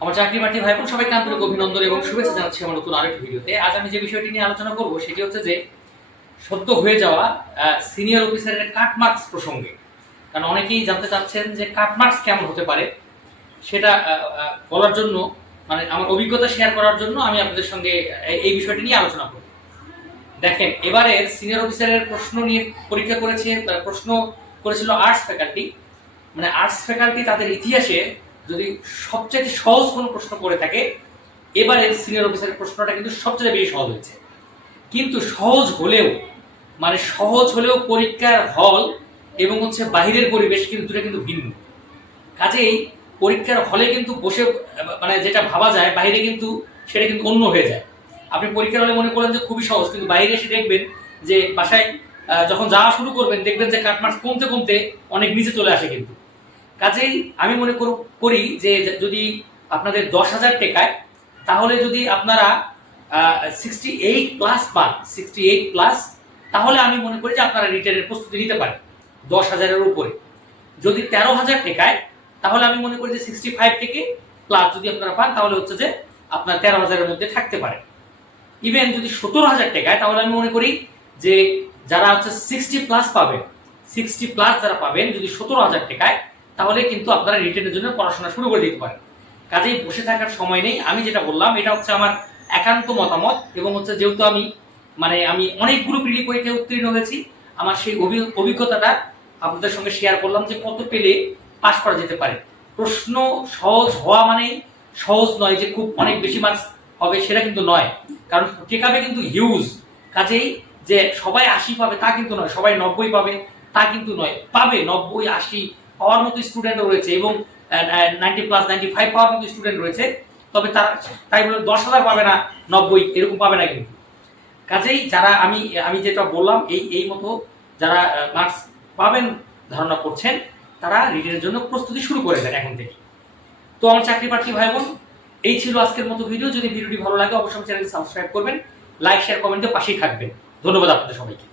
আমার চাকরি বাকরি ভাই বোন সবাইকে আন্তরিক অভিনন্দন এবং শুভেচ্ছা জানাচ্ছি আমার নতুন আরেকটি ভিডিওতে। আজ আমি যে বিষয়টি নিয়ে আলোচনা করব, সেটি হচ্ছে যে সত্য হয়ে যাওয়া সিনিয়র অফিসারের কাট মার্কস প্রসঙ্গে। কারণ অনেকেই জানতে চাচ্ছেন যে কাট মার্কস কেমন হতে পারে, সেটা বলার জন্য মানে আমার অভিজ্ঞতা শেয়ার করার জন্য আমি আপনাদের সঙ্গে এই বিষয়টি নিয়ে আলোচনা করব। দেখেন, এবারে সিনিয়র অফিসারের প্রশ্ন নিয়ে পরীক্ষা করেছে প্রশ্ন করেছিল আর্টস ফ্যাকাল্টি মানে আর্টস ফ্যাকাল্টি তাদের ইতিহাসে যদি সবচেয়ে সহজ কোনো প্রশ্ন করে থাকে এবারের সিনিয়র অফিসারের প্রশ্নটা কিন্তু সবচেয়ে বেশি সহজ হয়েছে। কিন্তু সহজ হলেও মানে সহজ হলেও পরীক্ষার হল এবং হচ্ছে বাহিরের পরিবেশ কিন্তু দুটো কিন্তু ভিন্ন। কাজেই পরীক্ষার হলে কিন্তু বসে মানে যেটা ভাবা যায় বাইরে কিন্তু সেটা কিন্তু অন্য হয়ে যায়। আপনি পরীক্ষার হলে মনে করেন যে খুবই সহজ, কিন্তু বাইরে এসে দেখবেন যে বাসায় যখন যাওয়া শুরু করবেন, দেখবেন যে কাটমার্কস কমতে কমতে অনেক নিচে চলে আসে কিন্তু। কাজেই আমি মনে করু- যে যদি আপনাদের দশ হাজার টাকায়, তাহলে যদি আপনারা সিক্সটি এইট প্লাস পান সিক্সটি এইট প্লাস তাহলে আমি মনে করি যে আপনারা রিটার্নের প্রস্তুতি নিতে পারেন, দশ হাজারের উপরে। যদি তেরো হাজার টেকায়, তাহলে আমি মনে করি যে সিক্সটি ফাইভ থেকে প্লাস যদি আপনারা পান, তাহলে হচ্ছে যে আপনার তেরো হাজারের মধ্যে থাকতে পারে। ইভেন যদি সতেরো হাজার টাকায়, তাহলে আমি মনে করি যে যারা হচ্ছে সিক্সটি প্লাস পাবেন সিক্সটি প্লাস যারা পাবেন, যদি সতেরো হাজার টাকায় তাহলে কিন্তু আপনারা রিটার্নের জন্য পড়াশোনা শুরু করে দিতে পারেন। কাজেই বসে থাকার সময় নেই। আমি যেটা বললাম, এটা হচ্ছে আমার একান্ত মতামত এবং হচ্ছে যেহেতু আমি মানে আমি অনেকগুলো প্রিলি পরীক্ষায় উত্তীর্ণ হয়েছি, আমার সেই অভি- অভিজ্ঞতাটা আপনাদের সঙ্গে শেয়ার করলাম যে কত পেলে পাশ করা যেতে পারে। প্রশ্ন সহজ হওয়া মানেই সহজ নয় যে খুব অনেক বেশি মার্কস হবে সেটা কিন্তু নয়। কারণ টেকাবে কিন্তু হিউজ কাজেই যে সবাই আশি পাবে তা কিন্তু নয়, সবাই নব্বই পাবে তা কিন্তু নয়। পাবে নব্বই, আশি পাওয়ার মতো স্টুডেন্টও রয়েছে এবং নাইনটি প্লাস নাইনটি ফাইভ পাওয়ার মতো স্টুডেন্ট রয়েছে। তবে তার, তাই বলে দশ হাজার পাবে না, নব্বই, এরকম পাবে না কিন্তু। কাজেই যারা আমি আমি যেটা বললাম, এই এই মতো যারা মার্কস পাবেন, ধারণা করছেন, তারা রিটেনের জন্য প্রস্তুতি শুরু করে দেন এখন থেকে। তো আমার চাকরি প্রার্থী ভাই বোন, এই ছিল আজকের মতো ভিডিও যদি ভিডিওটি ভালো লাগে, অবশ্যই চ্যানেলটি সাবস্ক্রাইব করবেন লাইক শেয়ার কমেন্টে পাশেই থাকবেন। ধন্যবাদ আপনাদের সবাইকে।